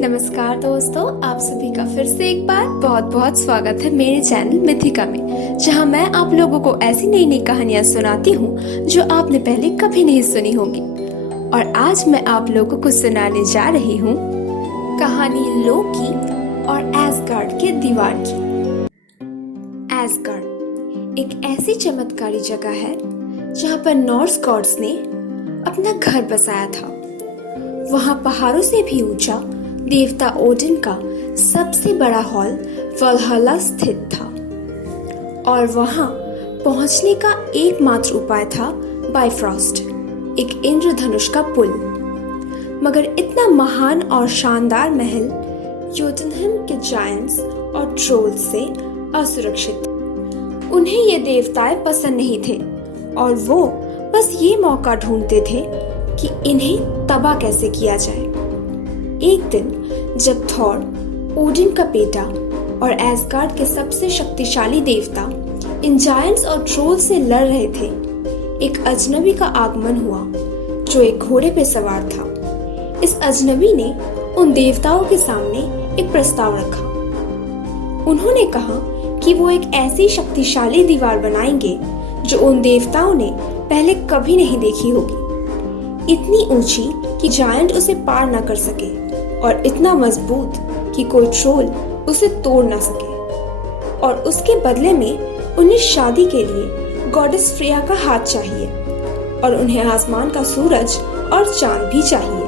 नमस्कार दोस्तों, आप सभी का फिर से एक बार बहुत बहुत स्वागत है मेरे चैनल मिथिका में, जहां मैं आप लोगों को ऐसी नई नई कहानियां सुनाती हूं जो आपने पहले कभी नहीं सुनी होगी। और आज मैं आप लोगों को सुनाने जा रही हूं कहानी लोकी और एसगार्ड के दीवार की। एसगार्ड एक ऐसी चमत्कारी जगह है जहां पर नॉर्स गॉड्स ने अपना घर बसाया था। वहां पहाड़ों से भी ऊंचा देवता ओडिन का सबसे बड़ा हॉल वल्हला स्थित था और वहां पहुंचने का एकमात्र उपाय था बाइफ्रॉस्ट, एक इंद्रधनुष का पुल। मगर इतना महान और शानदार महल योटुनहेम के जायंट्स और ट्रोल्स से असुरक्षित। उन्हें ये देवताएं पसंद नहीं थे और वो बस ये मौका ढूंढते थे कि इन्हें तबाह कैसे किया जाए। एक दिन जब थॉर, ओडिन का बेटा और एसगार्ड के सबसे शक्तिशाली देवता इन जायंट्स और ट्रोल से लड़ रहे थे, एक अजनबी का आगमन हुआ जो एक घोड़े पे सवार था। इस अजनबी ने उन देवताओं के सामने एक प्रस्ताव रखा। उन्होंने कहा कि वो एक ऐसी शक्तिशाली दीवार बनाएंगे जो उन देवताओं ने पहले कभी नहीं देखी होगी, इतनी ऊंची कि जायंट उसे पार न कर सके और इतना मजबूत कि कोई ट्रोल उसे तोड़ ना सके। और उसके बदले में उन्हें शादी के लिए गॉडेस फ्रेया का हाथ चाहिए और उन्हें आसमान का सूरज और चांद भी चाहिए।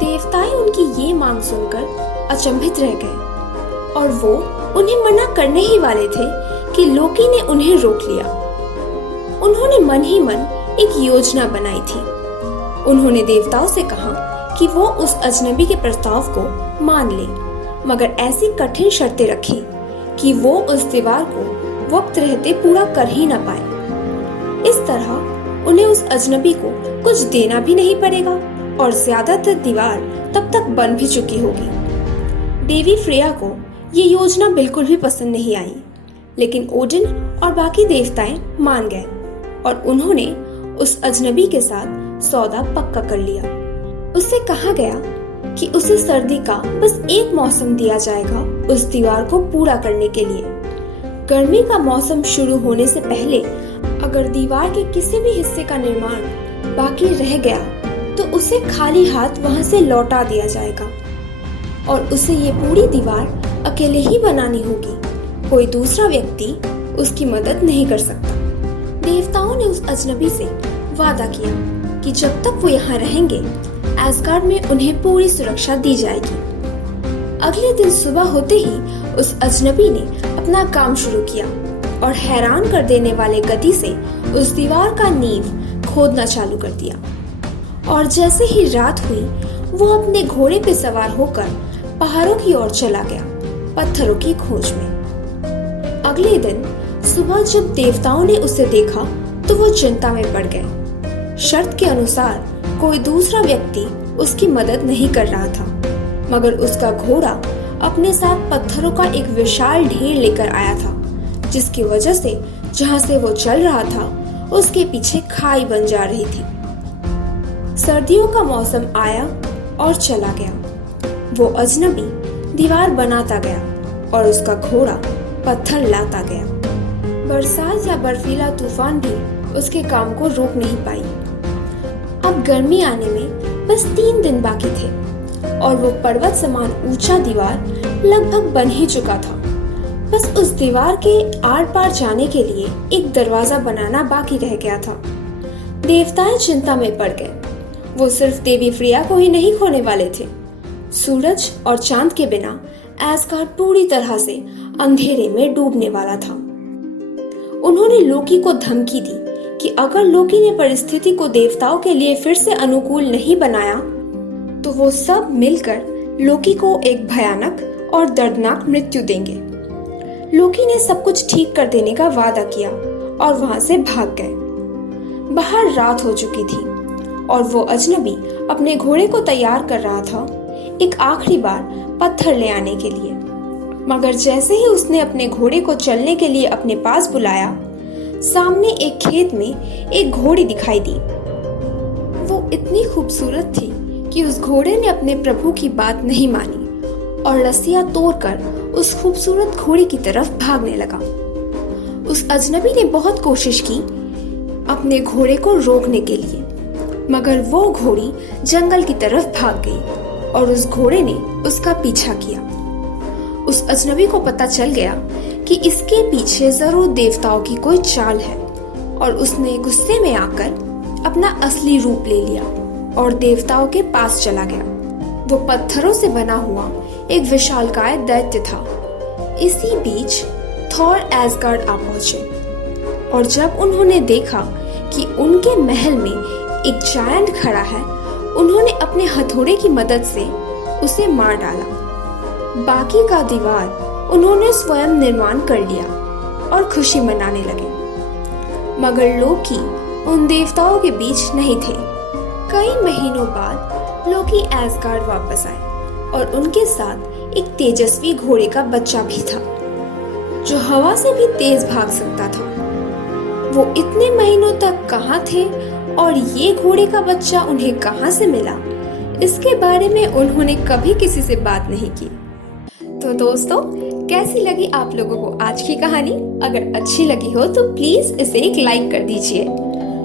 देवताएं उनकी ये मांग सुनकर अचंभित रह गए और वो उन्हें मना करने ही वाले थे कि लोकी ने उन्हें रोक लिया। उन्होंने मन ही मन एक योजना बनाई थी। उन्होंने देवताओं से कहा कि वो उस अजनबी के प्रस्ताव को मान ले, मगर ऐसी कठिन शर्तें रखी कि वो उस दीवार को वक्त रहते पूरा कर ही न पाए। इस तरह उन्हें उस अजनबी को कुछ देना भी नहीं पड़ेगा और ज्यादातर दीवार तब तक बन भी चुकी होगी। देवी फ्रेया को ये योजना बिल्कुल भी पसंद नहीं आई, लेकिन ओडिन और बाकी देवताएं मान गए और उन्होंने उस अजनबी के साथ सौदा पक्का कर लिया। उससे कहा गया कि उसे सर्दी का बस एक मौसम दिया जाएगा उस दीवार को पूरा करने के लिए। गर्मी का मौसम शुरू होने से पहले अगर दीवार के किसी भी हिस्से का निर्माण बाकी रह गया तो उसे खाली हाथ वहां से लौटा दिया जाएगा और उसे ये पूरी दीवार अकेले ही बनानी होगी। कोई दूसरा व्यक्ति उसकी मदद नहीं कर सकता। देवताओं ने उस अजनबी से वादा किया कि जब तक वो यहाँ रहेंगे एसगार्ड में उन्हें पूरी सुरक्षा दी जाएगी। अगले दिन सुबह होते ही उस अजनबी ने अपना काम शुरू किया और हैरान कर देने वाले गति से उस दीवार का नींव खोदना चालू कर दिया। और जैसे ही रात हुई वो अपने घोड़े पे सवार होकर पहाड़ों की ओर चला गया, पत्थरों की खोज में। अगले दिन सुबह जब देवताओं ने उसे देखा तो वो चिंता में पड़ गए। शर्त के अनुसार कोई दूसरा व्यक्ति उसकी मदद नहीं कर रहा था, मगर उसका घोड़ा अपने साथ पत्थरों का एक विशाल ढेर लेकर आया था, जिसकी वजह से जहां से वो चल रहा था उसके पीछे खाई बन जा रही थी। सर्दियों का मौसम आया और चला गया। वो अजनबी दीवार बनाता गया और उसका घोड़ा पत्थर लाता गया। बरसात या बर्फीला तूफान भी उसके काम को रोक नहीं पाई। अब गर्मी आने में बस 3 दिन बाकी थे और वो पर्वत समान ऊंचा दीवार लगभग बन ही चुका था। बस उस दीवार के आर पार जाने के लिए एक दरवाजा बनाना बाकी रह गया था। देवताएं चिंता में पड़ गए। वो सिर्फ देवी फ्रेया को ही नहीं खोने वाले थे। सूरज और चांद के बिना एसगार्ड पूरी तरह से अंधेरे में डूबने वाला था। उन्होंने लोकी को धमकी दी कि अगर लोकी ने परिस्थिति को देवताओं के लिए फिर से अनुकूल नहीं बनाया तो वो सब मिलकर लोकी को एक भयानक और दर्दनाक मृत्यु देंगे। लोकी ने सब कुछ ठीक कर देने का वादा किया और वहां से भाग गए। बाहर रात हो चुकी थी और वो अजनबी अपने घोड़े को तैयार कर रहा था एक आखिरी बार पत्थर ले आने के लिए। मगर जैसे ही उसने अपने घोड़े को चलने के लिए अपने पास बुलाया, सामने एक खेत में एक घोड़ी दिखाई दी। वो इतनी खूबसूरत थी कि उस घोड़े ने अपने प्रभु की बात नहीं मानी और रस्सियां तोड़कर उस खूबसूरत घोड़ी की तरफ भागने लगा। उस अजनबी ने बहुत कोशिश की अपने घोड़े को रोकने के लिए, मगर वो घोड़ी जंगल की तरफ भाग गई और उस घोड़े ने उसका पीछा किया। उस अजनबी को पता चल गया कि इसके पीछे जरूर देवताओं की कोई चाल है और उसने गुस्से में आकर अपना असली रूप ले लिया और देवताओं के पास चला गया। वो पत्थरों से बना हुआ एक विशालकाय दैत्य था। इसी बीच थॉर एसगार्ड आ पहुंचे और जब उन्होंने देखा कि उनके महल में एक जायंट खड़ा है, उन्होंने अपने हथौड़े की मदद से उसे मार डाला। बाकी का दीवार उन्होंने स्वयं निर्माण कर लिया और खुशी मनाने लगे। मगर लोकी उन देवताओं के बीच नहीं थे। कई महीनों बाद लोकी एसगार्ड वापस आए और उनके साथ एक तेजस्वी घोड़े का बच्चा भी था जो हवा से भी तेज भाग सकता था। वो इतने महीनों तक कहाँ थे और ये घोड़े का बच्चा उन्हें कहाँ से मिला, इसके बारे में उन्होंने कभी किसी से बात नहीं की। तो दोस्तों, कैसी लगी आप लोगों को आज की कहानी? अगर अच्छी लगी हो तो प्लीज इसे एक लाइक कर दीजिए।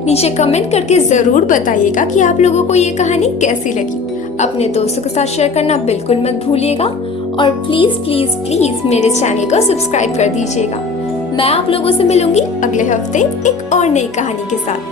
नीचे कमेंट करके जरूर बताइएगा कि आप लोगों को ये कहानी कैसी लगी। अपने दोस्तों के साथ शेयर करना बिल्कुल मत भूलिएगा और प्लीज प्लीज प्लीज मेरे चैनल को सब्सक्राइब कर दीजिएगा। मैं आप लोगों से मिलूंगी अगले हफ्ते एक और नई कहानी के साथ।